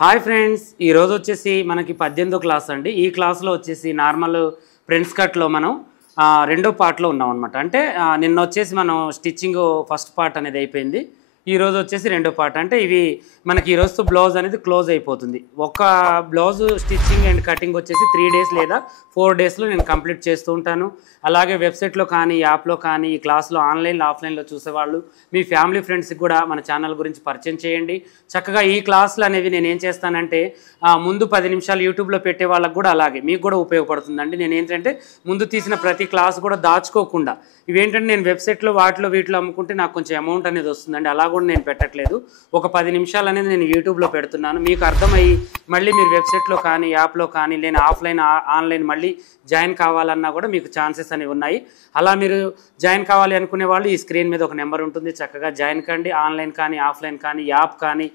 Hi friends, ఈరోజు వచ్చేసి మనకి 18వ క్లాస్ అండి. ఈ క్లాస్లో వచ్చేసి నార్మల్ ప్రిన్స్ కట్లో మనం రెండో పార్ట్లో ఉన్నాం అనమాట. అంటే నిన్న వచ్చేసి మనం స్టిచ్చింగ్ ఫస్ట్ పార్ట్ అనేది అయిపోయింది. ఈరోజు వచ్చేసి రెండో పార్ట్. అంటే ఇవి మనకి ఈరోజుతో బ్లౌజ్ అనేది క్లోజ్ అయిపోతుంది. ఒక బ్లౌజ్ స్టిచ్చింగ్ అండ్ కటింగ్ వచ్చేసి 3 డేస్ లేదా 4 డేస్లో నేను కంప్లీట్ చేస్తూ ఉంటాను. అలాగే వెబ్సైట్లో కానీ యాప్లో కానీ ఈ క్లాస్లో ఆన్లైన్లో ఆఫ్లైన్లో చూసేవాళ్ళు మీ ఫ్యామిలీ ఫ్రెండ్స్కి కూడా మన ఛానల్ గురించి పరిచయం చేయండి. చక్కగా ఈ క్లాసులు అనేవి నేను ఏం చేస్తానంటే ముందు 10 నిమిషాలు యూట్యూబ్లో పెట్టే వాళ్ళకు కూడా అలాగే మీకు కూడా ఉపయోగపడుతుందండి. నేను ఏంటంటే ముందు తీసిన ప్రతి క్లాస్ కూడా దాచుకోకుండా ఇవేంటంటే నేను వెబ్సైట్లో వాటిలో వీటిలో అమ్ముకుంటే నాకు కొంచెం అమౌంట్ అనేది వస్తుందండి. అలా కూడా నేను పెట్టట్లేదు. ఒక 10 నిమిషాలు అనేది నేను యూట్యూబ్లో పెడుతున్నాను. మీకు అర్థమయ్యి మళ్ళీ మీరు వెబ్సైట్లో కానీ యాప్లో కానీ లేని ఆఫ్లైన్ ఆన్లైన్ మళ్ళీ జాయిన్ కావాలన్నా కూడా మీకు ఛాన్సెస్ అనేవి ఉన్నాయి. అలా మీరు జాయిన్ కావాలి అనుకునే వాళ్ళు ఈ స్క్రీన్ మీద ఒక నెంబర్ ఉంటుంది, చక్కగా జాయిన్ కండి. ఆన్లైన్ కానీ ఆఫ్లైన్ కానీ యాప్ కానీ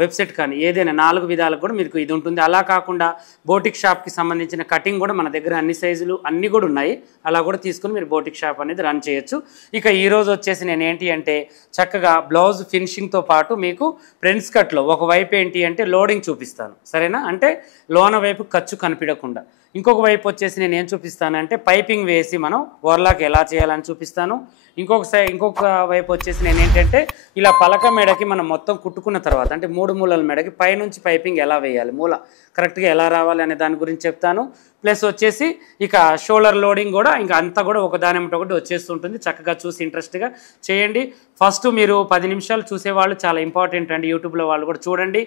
వెబ్సైట్ కానీ ఏదైనా 4 విధాలకు కూడా మీకు ఇది ఉంటుంది. అలా కాకుండా బోటిక్ షాప్కి సంబంధించిన కటింగ్ కూడా మన దగ్గర అన్ని సైజులు అన్నీ కూడా ఉన్నాయి. అలా కూడా తీసుకుని మీరు బోటిక్ షాప్ అనేది రన్ చేయొచ్చు. ఇక ఈరోజు వచ్చేసి నేను ఏంటి అంటే చక్కగా బ్లౌజ్ ఫినిషింగ్తో పాటు మీకు ప్రిన్స్ కట్లో ఒకవైపు ఏంటి అంటే లోడింగ్ చూపిస్తాను, సరేనా? అంటే లోన వైపు ఖర్చు కనిపించకుండా. ఇంకొక వైపు వచ్చేసి నేను ఏం చూపిస్తానంటే పైపింగ్ వేసి మనం ఓవర్లాక్ ఎలా చేయాలని చూపిస్తాను. ఇంకొక వైపు వచ్చేసి నేను ఏంటంటే ఇలా పలక మెడకి మనం మొత్తం కుట్టుకున్న తర్వాత అంటే 3 మూలల మెడకి పైనుంచి పైపింగ్ ఎలా వేయాలి, మూల కరెక్ట్గా ఎలా రావాలి అనే దాని గురించి చెప్తాను. ప్లస్ వచ్చేసి ఇక షోల్డర్ లోడింగ్ కూడా ఇంకా అంతా కూడా ఒకదాని ఒకటి వచ్చేస్తుంటుంది. చక్కగా చూసి ఇంట్రెస్ట్గా చేయండి. ఫస్ట్ మీరు 10 నిమిషాలు చూసేవాళ్ళు చాలా ఇంపార్టెంట్ అండి. యూట్యూబ్లో వాళ్ళు కూడా చూడండి.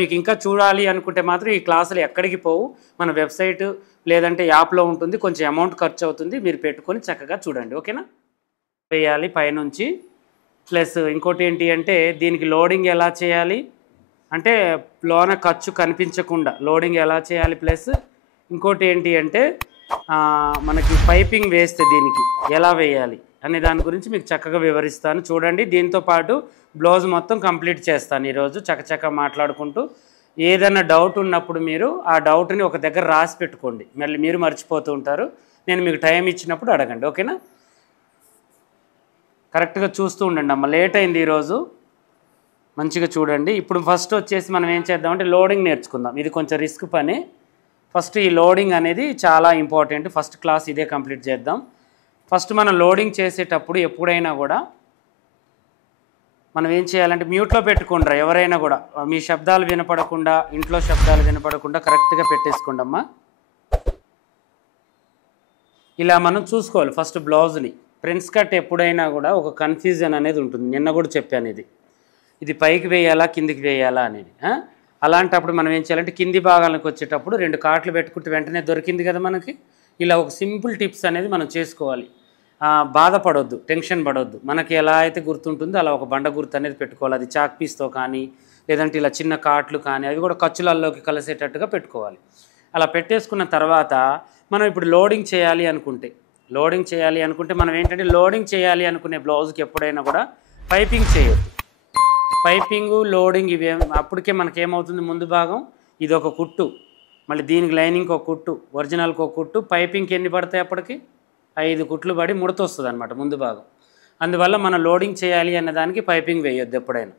మీకు ఇంకా చూడాలి అనుకుంటే మాత్రం ఈ క్లాసులు ఎక్కడికి పోవు, మన వెబ్సైట్ లేదంటే యాప్లో ఉంటుంది. కొంచెం అమౌంట్ ఖర్చు అవుతుంది, మీరు పెట్టుకొని చక్కగా చూడండి. ఓకేనా? వేయాలి పైనుంచి. ప్లస్ ఇంకోటి ఏంటి అంటే దీనికి లోడింగ్ ఎలా చేయాలి అంటే లోన ఖర్చు కనిపించకుండా లోడింగ్ ఎలా చేయాలి. ప్లస్ ఇంకోటి ఏంటి అంటే మనకి పైపింగ్ వేస్తే దీనికి ఎలా వేయాలి అనే దాని గురించి మీకు చక్కగా వివరిస్తాను. చూడండి. దీంతో పాటు బ్లౌజ్ మొత్తం కంప్లీట్ చేస్తాను ఈరోజు చక్కచక్క మాట్లాడుకుంటూ. ఏదైనా డౌట్ ఉన్నప్పుడు మీరు ఆ డౌట్ని ఒక దగ్గర రాసి పెట్టుకోండి, మళ్ళీ మీరు మర్చిపోతూ ఉంటారు. నేను మీకు టైం ఇచ్చినప్పుడు అడగండి. ఓకేనా? కరెక్ట్గా చూస్తూ ఉండండి అమ్మ. లేట్ అయింది ఈరోజు, మంచిగా చూడండి. ఇప్పుడు ఫస్ట్ వచ్చేసి మనం ఏం చేద్దామంటే లోడింగ్ నేర్చుకుందాం. ఇది కొంచెం రిస్క్ పని. ఫస్ట్ ఈ లోడింగ్ అనేది చాలా ఇంపార్టెంట్. ఫస్ట్ క్లాస్ ఇదే కంప్లీట్ చేద్దాం. ఫస్ట్ మనం లోడింగ్ చేసేటప్పుడు ఎప్పుడైనా కూడా మనం ఏం చేయాలంటే మ్యూట్లో పెట్టుకుంటారా ఎవరైనా కూడా, మీ శబ్దాలు వినపడకుండా ఇంట్లో శబ్దాలు వినపడకుండా కరెక్ట్గా పెట్టేసుకోండి అమ్మా. ఇలా మనం చూసుకోవాలి ఫస్ట్ బ్లౌజ్ని. ప్రిన్స్ కట్ ఎప్పుడైనా కూడా ఒక కన్ఫ్యూజన్ అనేది ఉంటుంది. నిన్న కూడా చెప్పాను ఇది పైకి వేయాలా కిందికి వేయాలా అనేది. అలాంటప్పుడు మనం ఏం చేయాలంటే కింది భాగాలకు వచ్చేటప్పుడు 2 కాట్లు పెట్టుకుంటే వెంటనే దొరికింది కదా మనకి. ఇలా ఒక సింపుల్ టిప్స్ అనేది మనం చేసుకోవాలి. బాధపడొద్దు, టెన్షన్ పడొద్దు. మనకి ఎలా అయితే గుర్తుంటుందో అలా ఒక బండ గుర్తు అనేది పెట్టుకోవాలి. అది చాక్ పీస్తో కానీ లేదంటే ఇలా చిన్న కాట్లు కానీ అవి కూడా ఖర్చులలోకి కలిసేటట్టుగా పెట్టుకోవాలి. అలా పెట్టేసుకున్న తర్వాత మనం ఇప్పుడు లోడింగ్ చేయాలి అనుకుంటే మనం ఏంటంటే లోడింగ్ చేయాలి అనుకునే బ్లౌజ్కి ఎప్పుడైనా కూడా పైపింగ్ చేయొద్దు. పైపింగు లోడింగ్ ఇవి అప్పటికే మనకేమవుతుంది, ముందు భాగం ఇది ఒక కుట్టు, మళ్ళీ దీనికి లైనింగ్కి ఒక కుట్టు, ఒరిజినల్కి ఒక కుట్టు, పైపింగ్కి ఎన్ని పడతాయి అప్పటికి 5 కుట్లు పడి ముడత వస్తుంది అనమాట ముందు భాగం. అందువల్ల మనం లోడింగ్ చేయాలి అనే దానికి పైపింగ్ వేయొద్దు ఎప్పుడైనా.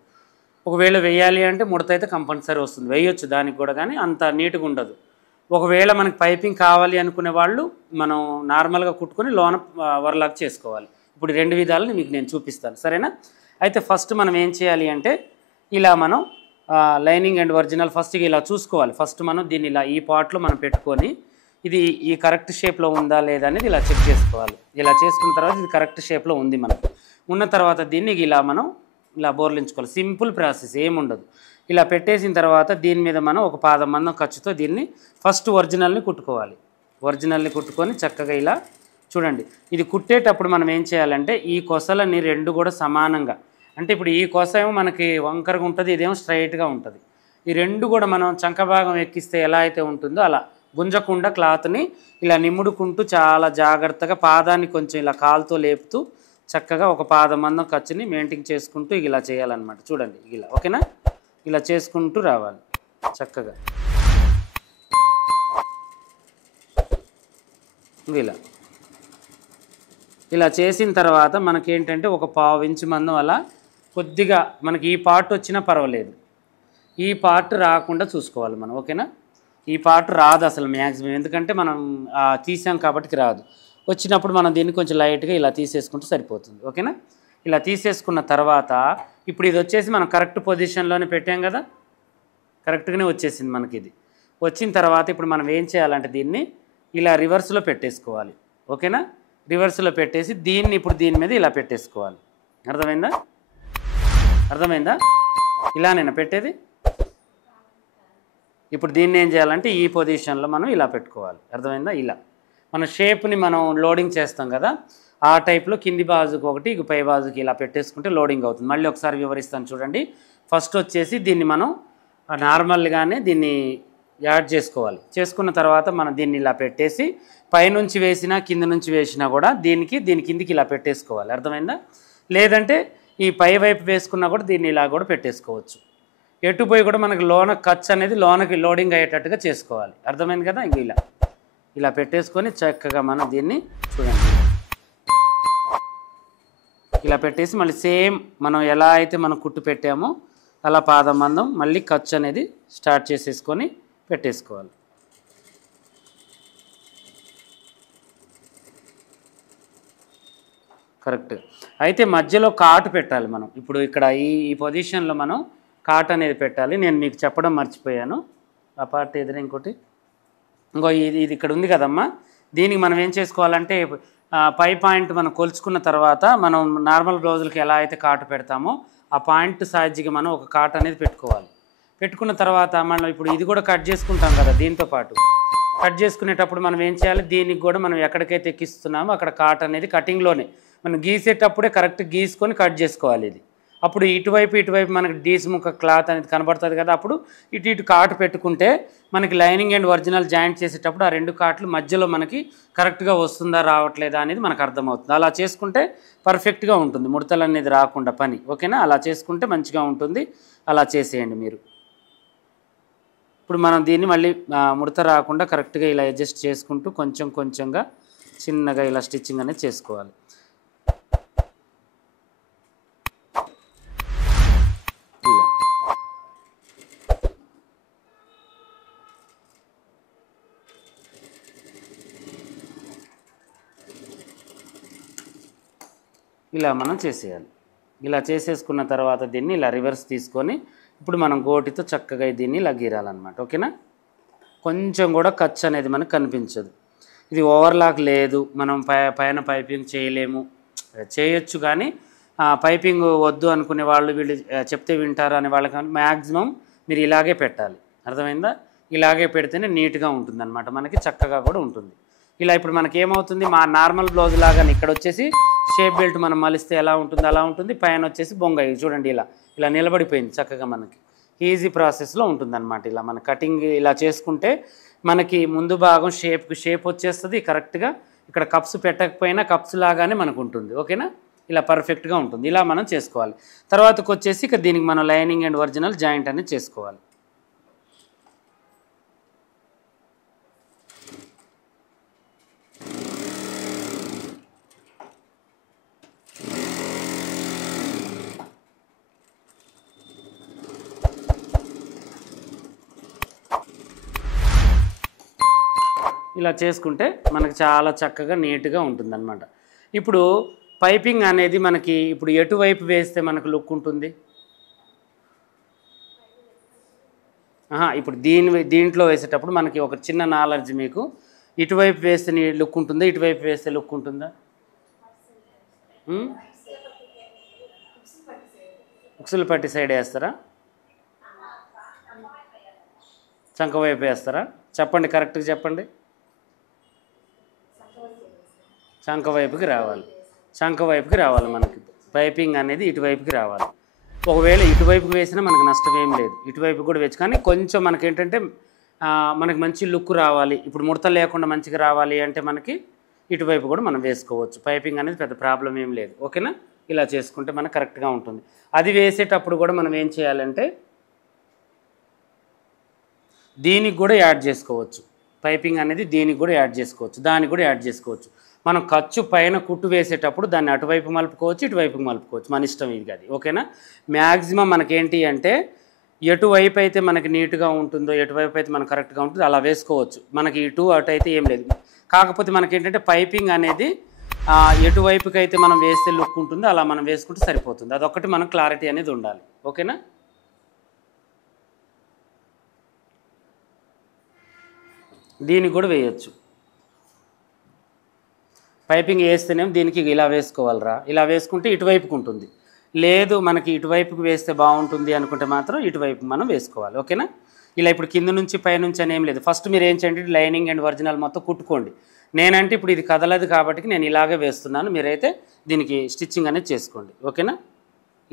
ఒకవేళ వేయాలి అంటే ముడత అయితే కంపల్సరీ వస్తుంది, వేయొచ్చు దానికి కూడా, కానీ అంత నీట్గా ఉండదు. ఒకవేళ మనకి పైపింగ్ కావాలి అనుకునే వాళ్ళు మనం నార్మల్గా కుట్టుకొని లోన ఓవర్లాక్ చేసుకోవాలి. ఇప్పుడు 2 విధాలను మీకు నేను చూపిస్తాను, సరేనా? అయితే ఫస్ట్ మనం ఏం చేయాలి అంటే ఇలా మనం లైనింగ్ అండ్ ఒరిజినల్ ఫస్ట్గా ఇలా చూసుకోవాలి. ఫస్ట్ మనం దీన్ని ఇలా ఈ పార్ట్లో మనం పెట్టుకొని ఇది ఈ కరెక్ట్ షేప్లో ఉందా లేదా అనేది ఇలా చెక్ చేసుకోవాలి. ఇలా చేసుకున్న తర్వాత ఇది కరెక్ట్ షేప్లో ఉంది మనకు. ఉన్న తర్వాత దీన్ని మనం ఇలా బోర్లించుకోవాలి. సింపుల్ ప్రాసెస్, ఏముండదు. ఇలా పెట్టేసిన తర్వాత దీని మీద మనం ఒక పాదం మందం ఖర్చుతో దీన్ని ఫస్ట్ ఒరిజినల్ని కుట్టుకోవాలి. ఒరిజినల్ని కుట్టుకొని చక్కగా ఇలా చూడండి. ఇది కుట్టేటప్పుడు మనం ఏం చేయాలంటే ఈ కొసలని 2 కూడా సమానంగా, అంటే ఇప్పుడు ఈ కొస ఏమో మనకి వంకరగా ఉంటుంది, ఇదేమో స్ట్రైట్గా ఉంటుంది. ఈ 2 కూడా మనం చంక భాగం ఎక్కిస్తే ఎలా అయితే ఉంటుందో అలా గుంజకుండా క్లాత్ని ఇలా నిముడుకుంటూ చాలా జాగ్రత్తగా పాదాన్ని కొంచెం ఇలా కాలుతో లేపుతూ చక్కగా ఒక పాదం మందం ఖర్చుని మెయింటైన్ చేసుకుంటూ ఇలా చేయాలన్నమాట. చూడండి ఇలా, ఓకేనా? ఇలా చేసుకుంటూ రావాలి చక్కగా. ఇలా చేసిన తర్వాత మనకేంటంటే ఒక 1/4 ఇంచు మందం అలా కొద్దిగా మనకి ఈ పార్ట్ వచ్చినా పర్వాలేదు. ఈ పార్ట్ రాకుండా చూసుకోవాలి మనం, ఓకేనా. ఈ పార్ట్ రాదు అసలు మ్యాక్సిమం, ఎందుకంటే మనం తీసాం కాబట్టి రాదు. వచ్చినప్పుడు మనం దీన్ని కొంచెం లైట్గా ఇలా తీసేసుకుంటే సరిపోతుంది, ఓకేనా. ఇలా తీసేసుకున్న తర్వాత ఇప్పుడు ఇది వచ్చేసి మనం కరెక్ట్ పొజిషన్లోనే పెట్టాం కదా, కరెక్ట్గానే వచ్చేసింది మనకి. ఇది వచ్చిన తర్వాత ఇప్పుడు మనం ఏం చేయాలంటే దీన్ని ఇలా రివర్స్లో పెట్టేసుకోవాలి, ఓకేనా. రివర్స్లో పెట్టేసి దీన్ని ఇప్పుడు దీని మీద ఇలా పెట్టేసుకోవాలి. అర్థమైందా? అర్థమైందా? ఇలా నేను పెట్టేది. ఇప్పుడు దీన్ని ఏం చేయాలంటే ఈ పొజిషన్లో మనం ఇలా పెట్టుకోవాలి. అర్థమైందా? ఇలా మన షేప్ని మనం లోడింగ్ చేస్తాం కదా, ఆ టైప్లో కింది బాజుకి ఒకటి పై బాజుకి ఇలా పెట్టేసుకుంటే లోడింగ్ అవుతుంది. మళ్ళీ ఒకసారి వివరిస్తాను చూడండి. ఫస్ట్ వచ్చేసి దీన్ని మనం నార్మల్గానే దీన్ని యాడ్ చేసుకోవాలి. చేసుకున్న తర్వాత మనం దీన్ని ఇలా పెట్టేసి పైనుంచి వేసినా కింద నుంచి వేసినా కూడా దీని కిందికి ఇలా పెట్టేసుకోవాలి. అర్థమైందా? లేదంటే ఈ పై వైపు వేసుకున్నా కూడా దీన్ని ఇలా కూడా పెట్టేసుకోవచ్చు. ఎటుపోయి కూడా మనకి లోన ఖర్చు అనేది లోనకి లోడింగ్ అయ్యేటట్టుగా చేసుకోవాలి. అర్థమైంది కదా? ఇంక ఇలా పెట్టేసుకొని చక్కగా మనం దీన్ని చూడండి ఇలా పెట్టేసి మళ్ళీ సేమ్ మనం ఎలా అయితే మనం కుట్టు పెట్టామో అలా పాదం మందం మళ్ళీ ఖర్చు అనేది స్టార్ట్ చేసేసుకొని పెట్టేసుకోవాలి. కరెక్ట్. అయితే మధ్యలో కాటు పెట్టాలి మనం. ఇప్పుడు ఇక్కడ ఈ పొజిషన్లో మనం కాటు అనేది పెట్టాలి. నేను మీకు చెప్పడం మర్చిపోయాను. ఆ పార్ట్ ఎదురు ఇంకోటి ఇది ఇక్కడ ఉంది కదమ్మా, దీనికి మనం ఏం చేసుకోవాలంటే పై పాయింట్ మనం కొలుచుకున్న తర్వాత మనం నార్మల్ బ్లౌజులకి ఎలా అయితే కాటు పెడతామో ఆ పాయింట్ సైజుకి మనం ఒక కాటు అనేది పెట్టుకోవాలి. పెట్టుకున్న తర్వాత మనం ఇప్పుడు ఇది కూడా కట్ చేసుకుంటాం కదా, దీంతో పాటు కట్ చేసుకునేటప్పుడు మనం ఏం చేయాలి, దీనికి కూడా మనం ఎక్కడికైతే ఎక్కిస్తున్నామో అక్కడ కాటు అనేది కటింగ్లోనే మనం గీసేటప్పుడే కరెక్ట్ గీసుకొని కట్ చేసుకోవాలి. ఇది అప్పుడు ఇటువైపు మనకి డీస్ ముక్క క్లాత్ అనేది కనబడుతుంది కదా, అప్పుడు ఇటు కాటు పెట్టుకుంటే మనకి లైనింగ్ అండ్ ఒరిజినల్ జాయింట్ చేసేటప్పుడు ఆ రెండు కాట్లు మధ్యలో మనకి కరెక్ట్గా వస్తుందా రావట్లేదా అనేది మనకు అర్థమవుతుంది. అలా చేసుకుంటే పర్ఫెక్ట్గా ఉంటుంది, ముడతలు అనేది రాకుండా పని, ఓకేనా. అలా చేసుకుంటే మంచిగా ఉంటుంది. అలా చేసేయండి మీరు. ఇప్పుడు మనం దీన్ని మళ్ళీ ముడత రాకుండా కరెక్ట్గా ఇలా అడ్జస్ట్ చేసుకుంటూ కొంచెంగా చిన్నగా ఇలా స్టిచ్చింగ్ అనేది చేసుకోవాలి. ఇలా మనం చేసేయాలి. ఇలా చేసేసుకున్న తర్వాత దీన్ని ఇలా రివర్స్ తీసుకొని ఇప్పుడు మనం గోటితో చక్కగా దీన్ని ఇలా గీరాలన్నమాట, ఓకేనా. కొంచెం కూడా ఖర్చు అనేది మనకు కనిపించదు. ఇది ఓవర్లాక్ లేదు, మనం పైన పైపింగ్ చేయలేము, చేయొచ్చు కానీ పైపింగ్ వద్దు అనుకునే వాళ్ళు వీళ్ళు చెప్తే వింటారు అనే వాళ్ళకి మ్యాక్సిమం మీరు ఇలాగే పెట్టాలి. అర్థమైందా? ఇలాగే పెడితేనే నీట్గా ఉంటుంది అనమాట, మనకి చక్కగా కూడా ఉంటుంది. ఇలా ఇప్పుడు మనకి ఏమవుతుంది, మా నార్మల్ బ్లౌజ్ లాగానే ఇక్కడ వచ్చేసి షేప్ బెల్ట్ మనం మలిస్తే ఎలా ఉంటుంది అలా ఉంటుంది. పైన వచ్చేసి బొంగ చూడండి ఇలా నిలబడిపోయింది చక్కగా, మనకి ఈజీ ప్రాసెస్లో ఉంటుందన్నమాట. ఇలా మన కటింగ్ ఇలా చేసుకుంటే మనకి ముందు భాగం షేప్ వచ్చేస్తుంది కరెక్ట్గా. ఇక్కడ కప్స్ పెట్టకపోయినా కప్స్ లాగానే మనకు ఉంటుంది, ఓకేనా. ఇలా పర్ఫెక్ట్గా ఉంటుంది. ఇలా మనం చేసుకోవాలి. తర్వాతకు వచ్చేసి ఇక దీనికి మనం లైనింగ్ అండ్ ఒరిజినల్ జాయింట్ అనేది చేసుకోవాలి. ఇలా చేసుకుంటే మనకు చాలా చక్కగా నీట్గా ఉంటుందన్నమాట. ఇప్పుడు పైపింగ్ అనేది మనకి ఇప్పుడు ఎటువైపు వేస్తే మనకు లుక్ ఉంటుంది, ఇప్పుడు దీంట్లో వేసేటప్పుడు మనకి ఒక చిన్న నాలెడ్జ్ మీకు, ఇటువైపు వేస్తే లుక్ ఉంటుందా, ఇటువైపు వేస్తే లుక్ ఉంటుందా? ఉక్సులు పట్టి సైడ్ వేస్తారా, చంక వైపు వేస్తారా? చెప్పండి, కరెక్ట్గా చెప్పండి. చంక వైపుకి రావాలి మనకి పైపింగ్ అనేది, ఇటువైపుకి రావాలి. ఒకవేళ ఇటువైపుకి వేసినా మనకు నష్టం ఏం లేదు, ఇటువైపు కూడా వేసి, కానీ కొంచెం మనకి ఏంటంటే మనకి మంచి లుక్ రావాలి, ఇప్పుడు ముడత లేకుండా మంచిగా రావాలి అంటే మనకి ఇటువైపు కూడా మనం వేసుకోవచ్చు. పైపింగ్ అనేది పెద్ద ప్రాబ్లం ఏం లేదు, ఓకేనా. ఇలా చేసుకుంటే మనకు కరెక్ట్గా ఉంటుంది. అది వేసేటప్పుడు కూడా మనం ఏం చేయాలంటే దీనికి కూడా యాడ్ చేసుకోవచ్చు, పైపింగ్ అనేది దీనికి కూడా యాడ్ చేసుకోవచ్చు, దానికి కూడా యాడ్ చేసుకోవచ్చు. మనం ఖర్చు పైన కుట్టు వేసేటప్పుడు దాన్ని అటువైపు మలుపుకోవచ్చు, ఇటువైపుకి మలుపుకోవచ్చు, మన ఇష్టం ఇది, అది ఓకేనా. మ్యాక్సిమం మనకేంటి అంటే ఎటువైపు అయితే మనకి నీట్గా ఉంటుందో, ఎటువైపు అయితే మనకు కరెక్ట్గా ఉంటుందో అలా వేసుకోవచ్చు. మనకి ఇటు అటు అయితే ఏం లేదు. కాకపోతే మనకి ఏంటంటే పైపింగ్ అనేది ఎటువైపుకి అయితే మనం వేస్తే లుక్ ఉంటుందో అలా మనం వేసుకుంటే సరిపోతుంది. అదొక్కటి మనకు క్లారిటీ అనేది ఉండాలి. ఓకేనా? దీనికి కూడా వేయచ్చు. పైపింగ్ వేస్తేనేమో దీనికి ఇలా వేసుకోవాలిరా, ఇలా వేసుకుంటే ఇటువైపుకు ఉంటుంది. లేదు మనకి ఇటువైపుకి వేస్తే బాగుంటుంది అనుకుంటే మాత్రం ఇటువైపు మనం వేసుకోవాలి. ఓకేనా? ఇలా ఇప్పుడు కింద నుంచి పైనుంచి అని ఏం లేదు. ఫస్ట్ మీరు ఏం చేయండి, లైనింగ్ అండ్ ఒరిజినల్ మొత్తం కుట్టుకోండి. నేనంటే ఇప్పుడు ఇది కదలదు కాబట్టి నేను ఇలాగే వేస్తున్నాను. మీరైతే దీనికి స్టిచ్చింగ్ అనేది చేసుకోండి. ఓకేనా?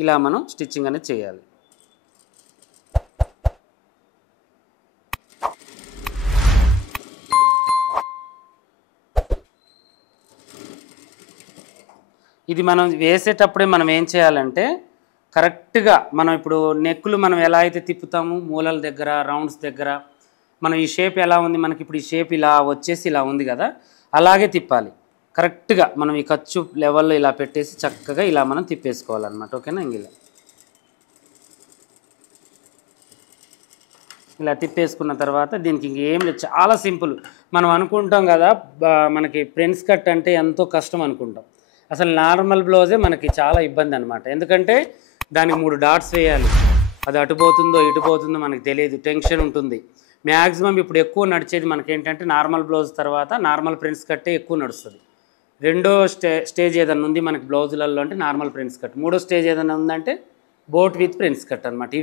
ఇలా మనం స్టిచ్చింగ్ అనేది చేయాలి. ఇది మనం వేసేటప్పుడే మనం ఏం చేయాలంటే కరెక్ట్గా మనం ఇప్పుడు నెక్కులు మనం ఎలా అయితే తిప్పుతాము మూలల దగ్గర, రౌండ్స్ దగ్గర, మనం ఈ షేప్ ఎలా ఉంది, మనకి ఇప్పుడు ఈ షేప్ ఇలా వచ్చేసి ఇలా ఉంది కదా, అలాగే తిప్పాలి. కరెక్ట్గా మనం ఈ ఖర్చు లెవెల్లో ఇలా పెట్టేసి చక్కగా ఇలా మనం తిప్పేసుకోవాలన్నమాట. ఓకేనా? ఇలా తిప్పేసుకున్న తర్వాత దీనికి ఇంకేం లేదు, చాలా సింపుల్. మనం అనుకుంటాం కదా మనకి ప్రిన్స్ కట్ అంటే ఎంతో కష్టం అనుకుంటాం. అసలు నార్మల్ బ్లౌజే మనకి చాలా ఇబ్బంది అనమాట. ఎందుకంటే దానికి 3 డాట్స్ వేయాలి. అది అటుపోతుందో ఇటుపోతుందో మనకు తెలియదు, టెన్షన్ ఉంటుంది. మ్యాక్సిమం ఇప్పుడు ఎక్కువ నడిచేది మనకేంటంటే నార్మల్ బ్లౌజ్ తర్వాత నార్మల్ ప్రిన్స్ కట్టే ఎక్కువ నడుస్తుంది. రెండో స్టేజ్ ఏదన్నా ఉంది మనకి బ్లౌజులలో అంటే నార్మల్ ప్రిన్స్ కట్. మూడో స్టేజ్ ఏదైనా ఉందంటే బోట్ విత్ ప్రిన్స్ కట్ అనమాట.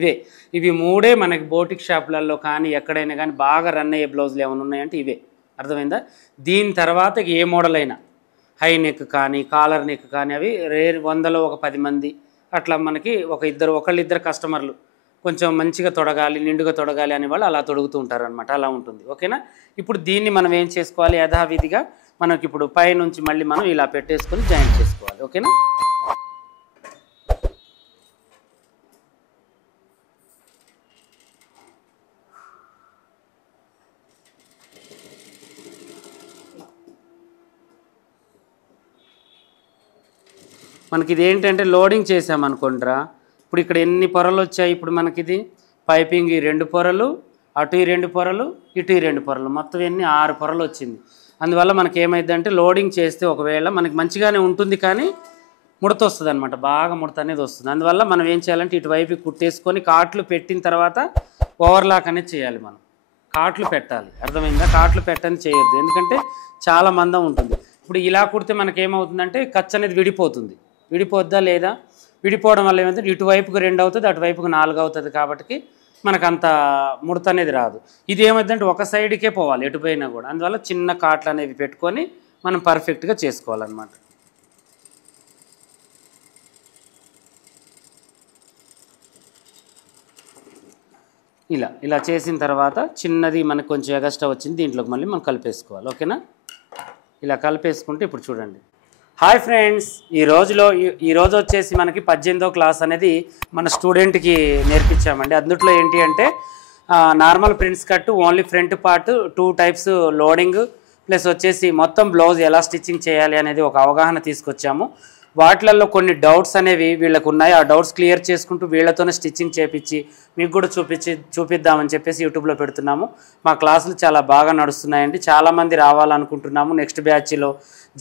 ఇవి 3 మనకి బోటిక్ షాపులలో కానీ ఎక్కడైనా కానీ బాగా రన్ అయ్యే బ్లౌజులు ఏమైనా ఉన్నాయంటే ఇవే. అర్థమైందా? దీని తర్వాత ఏ మోడల్ అయినా హై నెక్ కానీ కాలర్ నెక్ కానీ అవి 100లో ఒక 10 మంది అట్లా మనకి ఒకళ్ళిద్దరు కస్టమర్లు కొంచెం మంచిగా తొడగాలి, నిండుగా తొడగాలి అనే వాళ్ళు అలా తొడుగుతూ ఉంటారు అనమాట. అలా ఉంటుంది. ఓకేనా? ఇప్పుడు దీన్ని మనం ఏం చేసుకోవాలి, యథావిధిగా మనకి ఇప్పుడు పై నుంచి మళ్ళీ మనం ఇలా పెట్టేసుకొని జాయింట్ చేసుకోవాలి. ఓకేనా? మనకి ఇది ఏంటంటే లోడింగ్ చేసామనుకోండిరా, ఇప్పుడు ఇక్కడ ఎన్ని పొరలు వచ్చాయి, ఇప్పుడు మనకిది పైపింగ్ ఈ 2 పొరలు, అటు ఈ 2 పొరలు, ఇటు ఈ 2 పొరలు, మొత్తం ఎన్ని 6 పొరలు వచ్చింది. అందువల్ల మనకి ఏమైందంటే లోడింగ్ చేస్తే ఒకవేళ మనకి మంచిగానే ఉంటుంది కానీ ముడత వస్తుంది అనమాట, బాగా ముడత అనేది వస్తుంది. అందువల్ల మనం ఏం చేయాలంటే ఇటువైపు కుట్టేసుకొని కాట్లు పెట్టిన తర్వాత ఓవర్లాక్ అనేది చేయాలి. మనం కాట్లు పెట్టాలి. అర్థమైందా? కాట్లు పెట్టని చేయొద్దు, ఎందుకంటే చాలా మందం ఉంటుంది. ఇప్పుడు ఇలా కుడితే మనకేమవుతుందంటే ఖర్చు అనేది విడిపోద్దా లేదా? విడిపోవడం వల్ల ఏమైతే ఇటువైపుకు 2 అవుతుంది, అటువైపుకు 4 అవుతుంది. కాబట్టి మనకు అంత ముడత అనేది రాదు. ఇది ఏమైందంటే ఒక సైడ్కే పోవాలి ఎటుపోయినా కూడా. అందువల్ల చిన్న కాట్లు అనేవి పెట్టుకొని మనం పర్ఫెక్ట్గా చేసుకోవాలన్నమాట. ఇలా చేసిన తర్వాత చిన్నది మనకు కొంచెం ఎగస్ట్రా వచ్చింది, దీంట్లోకి మళ్ళీ మనం కలిపేసుకోవాలి. ఓకేనా? ఇలా కలిపేసుకుంటే ఇప్పుడు చూడండి. హాయ్ ఫ్రెండ్స్, ఈరోజు వచ్చేసి మనకి 18వ క్లాస్ అనేది మన స్టూడెంట్కి నేర్పించామండి. అందుట్లో ఏంటి అంటే normal prince cut only front part 2 types loading plus వచ్చేసి మొత్తం బ్లౌజ్ ఎలా స్టిచ్చింగ్ చేయాలి అనేది ఒక అవగాహన తీసుకొచ్చాము. వాటిలలో కొన్ని డౌట్స్ అనేవి వీళ్ళకు ఉన్నాయి. ఆ డౌట్స్ క్లియర్ చేసుకుంటూ వీళ్ళతోనే స్టిచ్చింగ్ చేపించి మీకు కూడా చూపిద్దామని చెప్పేసి యూట్యూబ్లో పెడుతున్నాము. మా క్లాసులు చాలా బాగా నడుస్తున్నాయండి. చాలామంది రావాలనుకుంటున్నాము. నెక్స్ట్ బ్యాచ్లో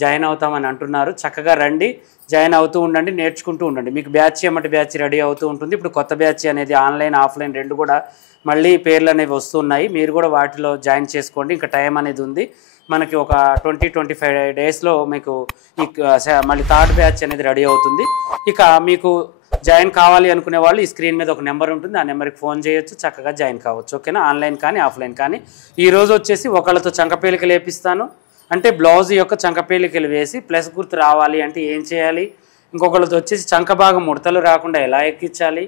జాయిన్ అవుతామని అంటున్నారు. చక్కగా రండి, జాయిన్ అవుతూ ఉండండి, నేర్చుకుంటూ ఉండండి. మీకు ఎమ్మటి బ్యాచ్ రెడీ అవుతూ ఉంటుంది. ఇప్పుడు కొత్త బ్యాచ్ అనేది ఆన్లైన్ ఆఫ్లైన్ 2 కూడా మళ్ళీ పేర్లు అనేవి వస్తున్నాయి. మీరు కూడా వాటిలో జాయిన్ చేసుకోండి. ఇంకా టైం అనేది ఉంది మనకి. ఒక 20-25 డేస్లో మీకు మళ్ళీ 3rd బ్యాచ్ అనేది రెడీ అవుతుంది. ఇక మీకు జాయిన్ కావాలి అనుకునే వాళ్ళు ఈ స్క్రీన్ మీద ఒక నెంబర్ ఉంటుంది, ఆ నెంబర్కి ఫోన్ చేయొచ్చు, చక్కగా జాయిన్ కావచ్చు. ఓకేనా? ఆన్లైన్ కానీ ఆఫ్లైన్ కానీ. ఈరోజు వచ్చేసి ఒకళ్ళతో చంకపేలికలు వేపిస్తాను. అంటే బ్లౌజ్ యొక్క చంకపేలికలు వేసి ప్లస్ గుర్తు రావాలి అంటే ఏం చేయాలి, ఇంకొకళ్ళతో వచ్చేసి చంక భాగం ముడతలు రాకుండా ఎలా ఎక్కించాలి,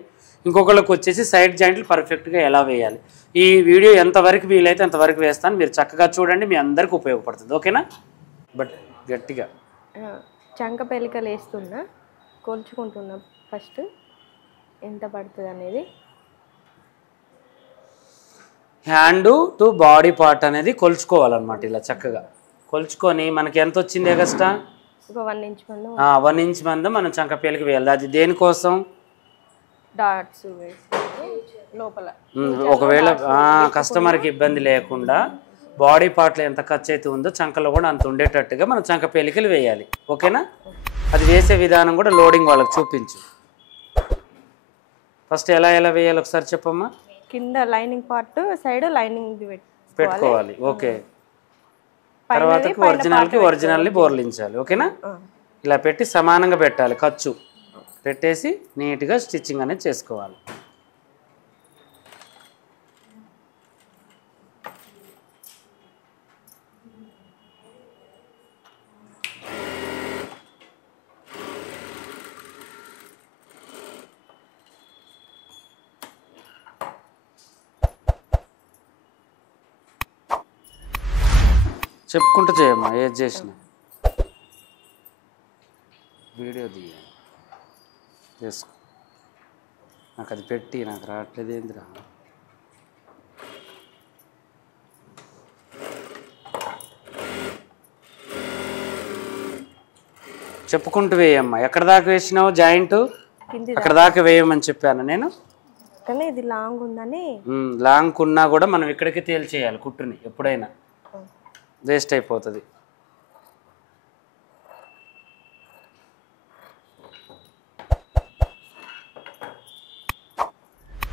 ఇంకొకళ్ళకి వచ్చేసి సైడ్ జాయింట్లు పర్ఫెక్ట్గా ఎలా వేయాలి. ఈ వీడియో ఎంతవరకు వీలైతే అంతవరకు వేస్తాను. మీరు చక్కగా చూడండి, మీ అందరికీ ఉపయోగపడుతుంది. ఓకేనా? బట్ గట్టిగా చంక పెలికలు వేస్తున్నా, కొలుచుకుంటున్నా ఫస్ట్ ఎంత పడుతుంది అనేది. హ్యాండ్ టు బాడీ పార్ట్ అనేది కొలుచుకోవాలన్నమాట. ఇలా చక్కగా కొలుచుకొని మనకి ఎంత వచ్చింది ఎగస్ట్రా, ఒక 1 ఇంచ్ మందం 1 ఇంచ్ మందం మనం చంకపేలికి వేయాలి. అది దేనికోసం, డాట్స్ వేసుకొని లోపల ఒకవేళ కస్టమర్కి ఇబ్బంది లేకుండా బాడీ పార్ట్లో ఎంత ఖర్చు అయితే ఉందో చంకలో కూడా అంత ఉండేటట్టుగా మనం చంక పేలికలు వేయాలి. ఓకేనా? అది వేసే విధానం కూడా లోడింగ్ వాళ్ళకి చూపించు. ఫస్ట్ ఎలా వేయాలి ఒకసారి చెప్పమ్మా. కింద లైనింగ్ పార్ట్ సైడ్ లైనింగ్ పెట్టుకోవాలి. ఓకే. తర్వాతకి ఒరిజినల్ని బోర్లించాలి. ఓకేనా? ఇలా పెట్టి సమానంగా పెట్టాలి. ఖర్చు పెట్టేసి నీట్గా స్టిచ్చింగ్ అనేది చేసుకోవాలి. చెప్పుకుంటూ చేయమ్మా ఏది చేసినా. వీడియో చేసుకో. నాకు అది పెట్టి నాకు రావట్లేదు ఏందిరా. చెప్పుకుంటూ వేయమ్మా. ఎక్కడ దాకా వేసినావు జాయింట్? అక్కడ దాకా వేయమని చెప్పాను నేను. కానీ ఇది లాంగ్ ఉందని. లాంగ్ ఉన్నా కూడా మనం ఇక్కడికి తేల్చేయాలి కుట్టుని. ఎప్పుడైనా వేస్ట్ అయిపోతుంది.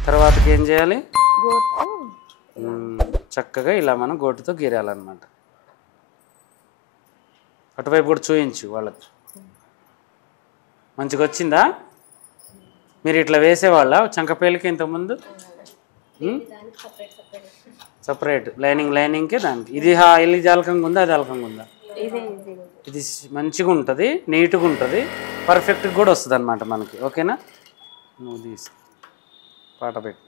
తర్వాతకి ఏం చేయాలి? చక్కగా ఇలా మనం గోటుతో గీరాలన్నమాట. అటువైపు కూడా చూయించు వాళ్ళకి. మంచిగా వచ్చిందా? మీరు ఇట్లా వేసేవాళ్ళ చంకపేలికి ఇంతకుముందు? సపరేట్ లైనింగ్కి దానికి. ఇది అలకంగా ఉందా అది అలకంగా ఉందా? ఇది మంచిగా ఉంటుంది, నీట్గా ఉంటుంది, పర్ఫెక్ట్గా కూడా వస్తుంది అన్నమాట మనకి. ఓకేనా? నువ్వు తీసు పాట పెట్టు.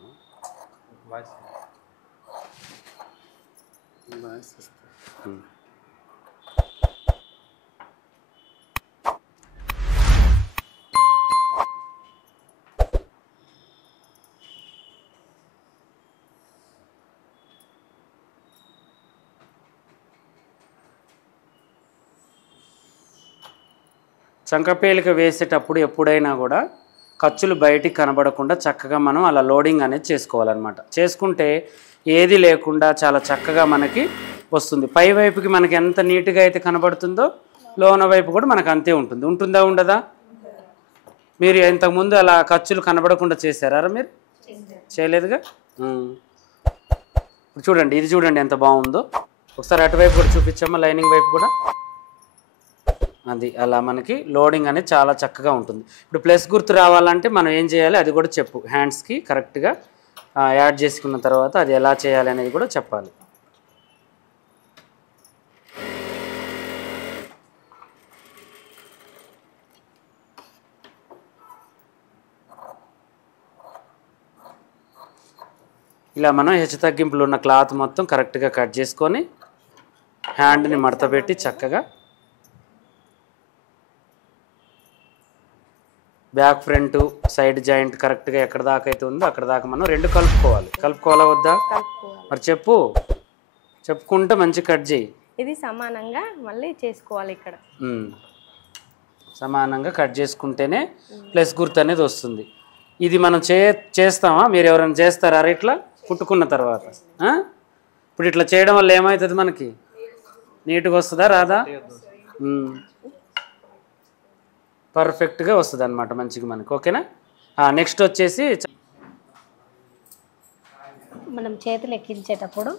చంకపేలిక వేసేటప్పుడు ఎప్పుడైనా కూడా ఖర్చులు బయటికి కనబడకుండా చక్కగా మనం అలా లోడింగ్ అనేది చేసుకోవాలన్నమాట. చేసుకుంటే ఏది లేకుండా చాలా చక్కగా మనకి వస్తుంది. పై వైపుకి మనకి ఎంత నీట్గా అయితే కనబడుతుందో లోన వైపు కూడా మనకు అంతే ఉంటుంది. ఉంటుందా ఉండదా? మీరు ఇంతకుముందు అలా ఖర్చులు కనబడకుండా చేశారా మీరు? చేయలేదుగా. ఇప్పుడు చూడండి, ఇది చూడండి ఎంత బాగుందో. ఒకసారి అటువైపు కూడా చూపించమ్మా, లైనింగ్ వైపు కూడా. అది అలా మనకి లోడింగ్ అనేది చాలా చక్కగా ఉంటుంది. ఇప్పుడు ప్లస్ గుర్తు రావాలంటే మనం ఏం చేయాలి అది కూడా చెప్పు. హ్యాండ్స్కి కరెక్ట్గా యాడ్ చేసుకున్న తర్వాత అది ఎలా చేయాలి అనేది కూడా చెప్పాలి. ఇలా మనం హెచ్చు తగ్గింపులు ఉన్న క్లాత్ మొత్తం కరెక్ట్గా కట్ చేసుకొని హ్యాండ్ని మడత పెట్టి చక్కగా బ్యాక్ ఫ్రంట్ సైడ్ జాయింట్ కరెక్ట్గా ఎక్కడ దాకా అయితే ఉందో అక్కడ దాకా మనం రెండు కలుపుకోవాలా వద్దా? మరి చెప్పుకుంటే మంచి కట్ చేయి. ఇది సమానంగా మళ్ళీ చేసుకోవాలి. ఇక్కడ సమానంగా కట్ చేసుకుంటేనే ప్లస్ గుర్తు అనేది వస్తుంది. ఇది మనం చేస్తామా? మీరు ఎవరైనా చేస్తారా ఇట్లా కుట్టుకున్న తర్వాత? ఇప్పుడు ఇట్లా చేయడం వల్ల ఏమవుతుంది? మనకి నీట్గా వస్తుందా రాదా? పర్ఫెక్ట్గా వస్తుంది అన్నమాట మంచిగా మనకి. ఓకేనా? నెక్స్ట్ వచ్చేసి మనం చేతులు ఎక్కించేటప్పుడు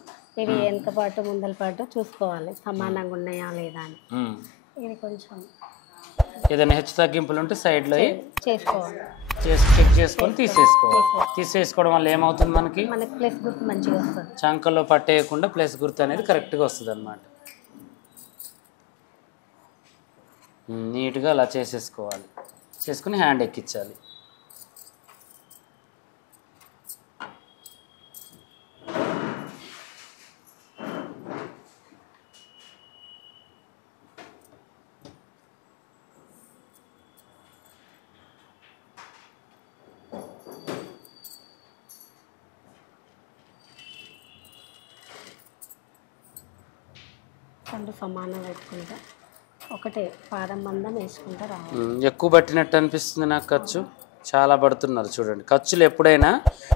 ఇవి వెనక పాటు ముందల పాటు చూసుకోవాలి సమానంగా ఉన్నాయా లేదా అని. ఇది కొంచెం ఏదైనా హెచ్చు తగ్గింపులు ఉంటే సైడ్లో చేసుకోవాలి, చెక్ చేసుకొని తీసేసుకోవడం వల్ల ఏమవుతుంది మనకి ప్లస్ గుర్తు మంచిగా వస్తుంది. చంకలో పట్టేయకుండా ప్లస్ గుర్తు అనేది కరెక్ట్గా వస్తుంది అన్నమాట. నీట్గా అలా చేసేసుకోవాలి. చేసుకుని హ్యాండ్ ఎక్కించాలి. రెండు సమానం పెట్టుకుంటా ఒకటే పాదం మందం వేసుకుంటా రావాలి. ఎక్కువ పట్టినట్టు అనిపిస్తుంది నాకు ఖర్చు. చాలా పడుతున్నారు చూడండి. ఖర్చులు ఎప్పుడైనా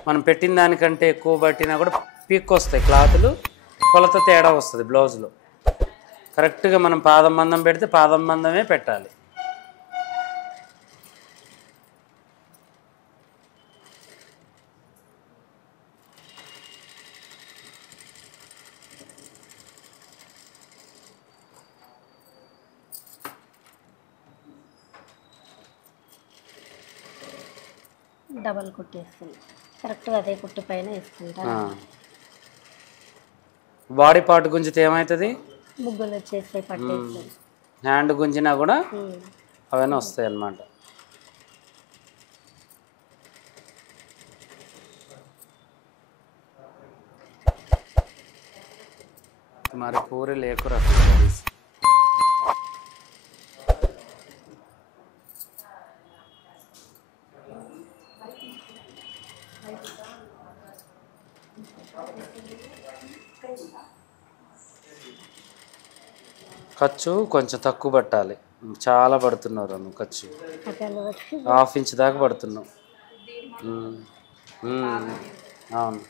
మనం పెట్టిన దానికంటే ఎక్కువ పట్టినా కూడా పీక్ వస్తాయి క్లాతులు, కొలత తేడా వస్తుంది బ్లౌజ్లో. కరెక్ట్గా మనం పాదం మందం పెడితే పాదం మందమే పెట్టాలి. డబల్ కుట్టు వేసుకుని కరెక్ట్గా అదే కుట్టు పైన వేసుకుంటాను. బాడీ పార్ట్ గుంజితే ఏమవుతుంది? ముగ్గులు వచ్చేసి పట్టేసి హ్యాండ్ గుంజినా కూడా అవన్నీ వస్తాయి అన్నమాట. మరి పూరి లేకురా ఖర్చు కొంచెం తక్కువ పట్టాలి. చాలా పడుతున్నారు నువ్వు ఖర్చు, 1/2 ఇంచ్ దాకా పడుతున్నావు. అవును,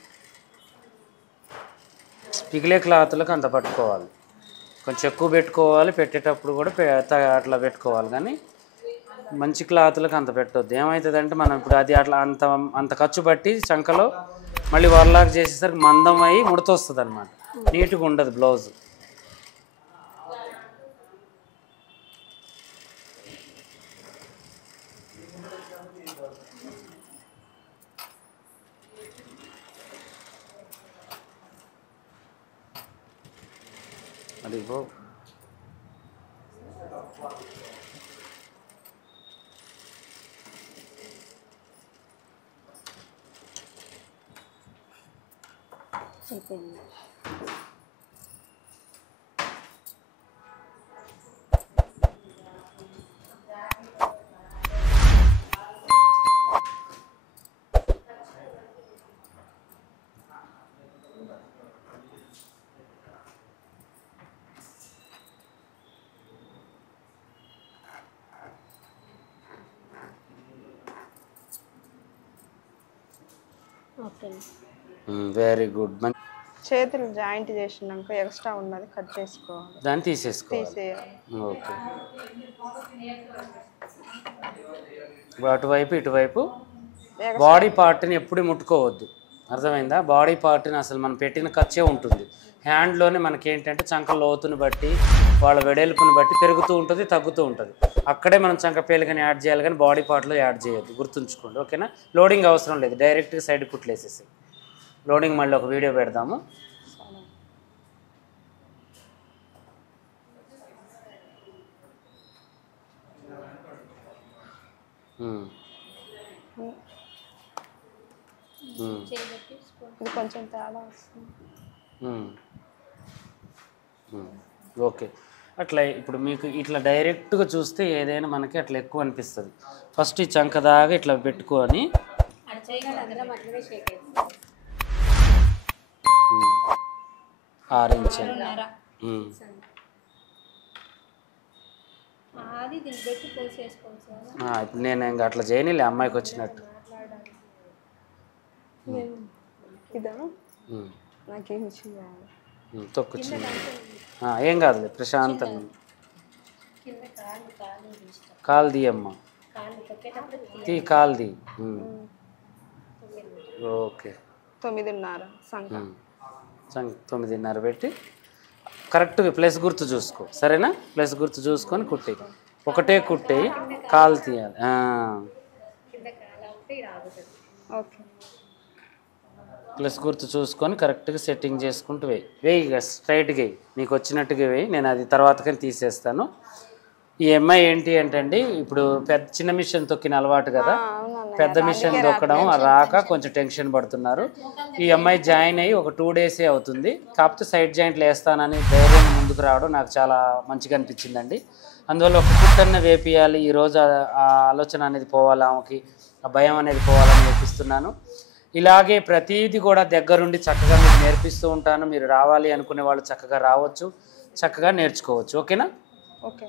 పిగిలే క్లాతులకు అంత పట్టుకోవాలి, కొంచెం ఎక్కువ పెట్టుకోవాలి. పెట్టేటప్పుడు కూడా అట్లా పెట్టుకోవాలి, కానీ మంచి క్లాతులకు అంత పెట్టొద్దు. ఏమవుతుందంటే మనం ఇప్పుడు అది అట్లా అంత ఖర్చు పట్టి చంకలో మళ్ళీ వర్లాక్ చేసేసరికి మందం అయ్యి ముడత వస్తుంది అనమాట, నీట్గా ఉండదు బ్లౌజ్. అది పో అయిపోయింది. Okay, very good. చేతులు జాయింట్ చేసినాక ఎక్స్ట్రా ఉన్నది కట్ చేసుకోవాలి, దాన్ని తీసేయాలి. ఓకే, అటువైపు ఇటువైపు బాడీ పార్ట్ని ఎప్పుడు ముట్టుకోవద్దు, అర్థమైందా? బాడీ పార్ట్ని అసలు మనం పెట్టిన ఖర్చే ఉంటుంది. హ్యాండ్లోనే మనకి ఏంటంటే చంక లోతుని బట్టి వాళ్ళ వెడల్పుని బట్టి పెరుగుతూ ఉంటుంది, తగ్గుతూ ఉంటుంది. అక్కడే మనం చంక పేలుగాని యాడ్ చేయాలి, కానీ బాడీ పార్ట్లో యాడ్ చేయొద్దు, గుర్తుంచుకోండి. ఓకేనా? లోడింగ్ అవసరం లేదు, డైరెక్ట్గా సైడ్ కుట్లు వేసేసి. లోడింగ్ మళ్ళీ ఒక వీడియో పెడదాము. ఇది కొంచెం తేడా వస్తుంది. ఓకే, అట్లా ఇప్పుడు మీకు ఇట్లా డైరెక్ట్గా చూస్తే ఏదైనా మనకి అట్లా ఎక్కువ అనిపిస్తుంది. ఫస్ట్ ఈ చంక దాగా ఇట్లా పెట్టుకొని 6 ఇంచ్ ఇప్పుడు నేను ఇంకా అట్లా చేయనిలే, అమ్మాయికి వచ్చినట్టు. ఇదా నాకేం తొక్కుచ్చింది, ఏం కాదులే, ప్రశాంతంగా. కాలు తీయమ్మా, కాలు తీ. ఓకే, 9:30 పెట్టి కరెక్ట్గా ప్లస్ గుర్తు చూసుకో, సరేనా? ప్లస్ గుర్తు చూసుకొని కుట్టి, ఒకటే కుట్టి కాలు తీయాలి. ఓకే, ప్లస్ గుర్తు చూసుకొని కరెక్ట్గా సెట్టింగ్ చేసుకుంటూ వేయి స్ట్రైట్గా వేయి, నీకు వచ్చినట్టుగా వేయి. నేను అది తర్వాతకని తీసేస్తాను. ఈ అమ్మాయి ఏంటి అంటే ఇప్పుడు చిన్న మిషన్ తొక్కిన అలవాటు కదా, పెద్ద మిషన్ తొక్కడం రాక కొంచెం టెన్షన్ పడుతున్నారు. ఈ అమ్మాయి జాయిన్ అయ్యి ఒక 2 డేసే అవుతుంది. కాకపోతే సైడ్ జాయింట్లు వేస్తానని ధైర్యం ముందుకు రావడం నాకు చాలా మంచిగా అనిపించిందండి. అందువల్ల ఒక కుట్టన్న వేపియాలి, ఈరోజు ఆ ఆలోచన అనేది పోవాలి, ఆమెకి ఆ భయం అనేది పోవాలని నేర్పిస్తున్నాను. ఇలాగే ప్రతిదీ కూడా దగ్గరుండి చక్కగా మీకు నేర్పిస్తూ ఉంటాను. మీరు రావాలి అనుకునే వాళ్ళు చక్కగా రావచ్చు, చక్కగా నేర్చుకోవచ్చు. ఓకేనా? ఓకే.